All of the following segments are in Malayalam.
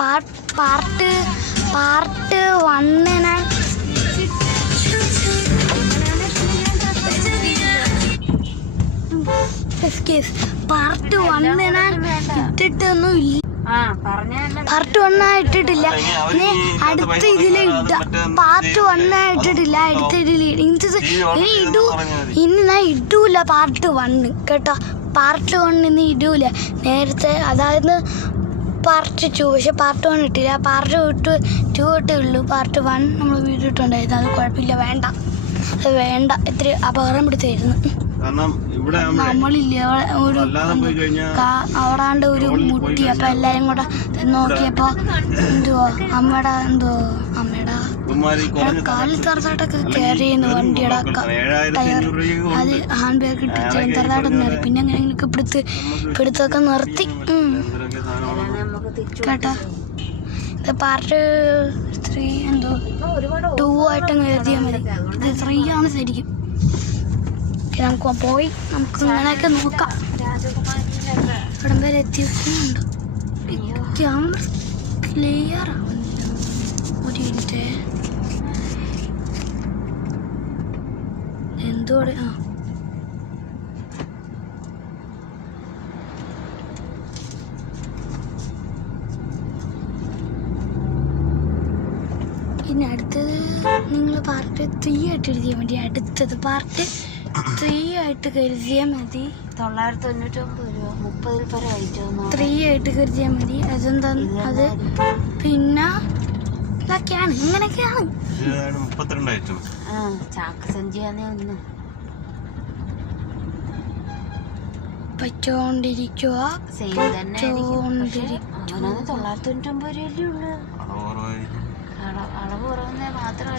പാർട്ട് 1 പാർട്ട് 1 ഇട്ടിട്ടൊന്നും ഇല്ല. പാർട്ട് 1 ഇട്ടിട്ടില്ല. ഇനി അടുത്ത ഇതില് പാർട്ട് 1 ഇട്ടിട്ടില്ല. അടുത്ത ഇതിൽ ഇനി ഞാൻ ഇടൂല പാർട്ട് 1 കേട്ടോ. പാർട്ട് 1 ഇന്ന് ഇടൂല. നേരത്തെ അതായത് പാർട്ട് 2, പക്ഷെ പാർട്ട് 1 ഇട്ടില്ല. പാർട്ട് 2 ഇട്ടേ ഉള്ളൂ. പാർട്ട് 1 നമ്മൾ വീഡിയോ ഇട്ടുണ്ടായിരുന്നു. അത് കുഴപ്പമില്ല, വേണ്ട, അത് വേണ്ട. ഇത്തിരി അപകടം പിടിച്ചായിരുന്നു. നമ്മളില്ല അവിടാണ്ട് ഒരു മുട്ടി. അപ്പൊ എല്ലാരും കൂടെ നോക്കിയപ്പോ അമ്മയുടെ കാലിൽ ചെറുതായിട്ടൊക്കെ കയറി ചെയ്യുന്നു. വണ്ടിയുടെ ടയർ അത് ഹാൻഡ് ബാഗ് ഇട്ട് ചെറുതായിട്ട് നിർത്തി. പിന്നെ അങ്ങനെയൊക്കെ പിടുത്തൊക്കെ നിർത്തി കേട്ടോ. ഇത് പാർട്ട് 3 2 ആയിട്ടങ്ങ് എഴുതിയാൽ മതി. ഇത് 3 ആണ് ശരിക്കും. നമുക്ക് പോയി നമുക്ക് ഇങ്ങനെയൊക്കെ നോക്കാം. ഇവിടം വരെ എത്തിയിട്ടുണ്ട്. ക്യാമറ ക്ലിയർ ആവുന്നില്ല. ഒരു മിനിറ്റ്. എന്തോടെ ഇനി അടുത്തത് നിങ്ങൾ പാർട്ട് 3 ആയിട്ട് എഴുതിയാൽ മതി. അടുത്തത് പാർട്ട് 3 ആയിട്ട് കരുതിയാൽ മതി. 999 രൂപ 30 പര ഐറ്റം 3 ആയിട്ട് കരുതിയാൽ മതി. അതെന്താ അത് പിന്നെ ഇതൊക്കെയാണ്, ഇങ്ങനെയൊക്കെയാണ്. ചാക്ക് സഞ്ചിയാണേ ഒന്ന് പറ്റോണ്ടിരിക്കുക. 999 രൂപയല്ലേ ഉള്ളു. അളവ് കുറവുന്നേ മാത്രമല്ല.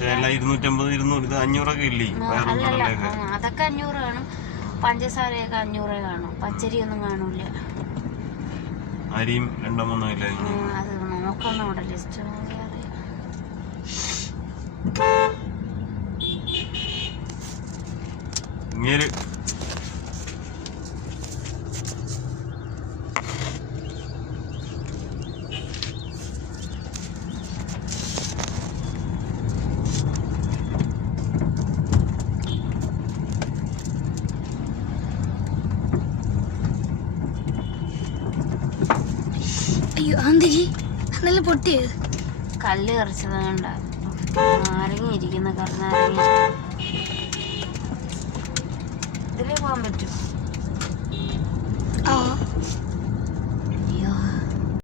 അതൊക്കെ 500 കാണും. പഞ്ചസാരയൊക്കെ 500 കാണും. പച്ചരി ഒന്നും കാണൂല. അരിയും 2-3 കിലോ. അത് നോക്കണം അവിടെ ലിസ്റ്റ് നോക്കിയാൽ അയ്യോ അന്തരി അന്നെല്ലാം പൊട്ടിയത് കല്ല് കറിച്ചത് കണ്ട. നാരങ്ങിയിരിക്കുന്ന കറുനാരങ്ങ. ഇതിലേ പോകാൻ പറ്റും. ആ